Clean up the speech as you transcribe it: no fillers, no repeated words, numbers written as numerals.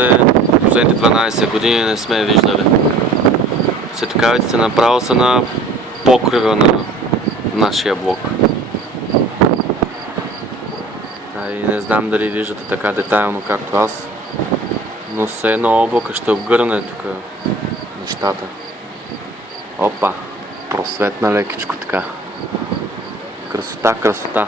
се последните 12 години не сме виждали. Светкавиците направо са на покрива на нашия блок. И не знам дали виждате така детайлно както аз, но все едно облака ще обгърне тук нещата. Опа! Просветна лекичко така. Красота, красота!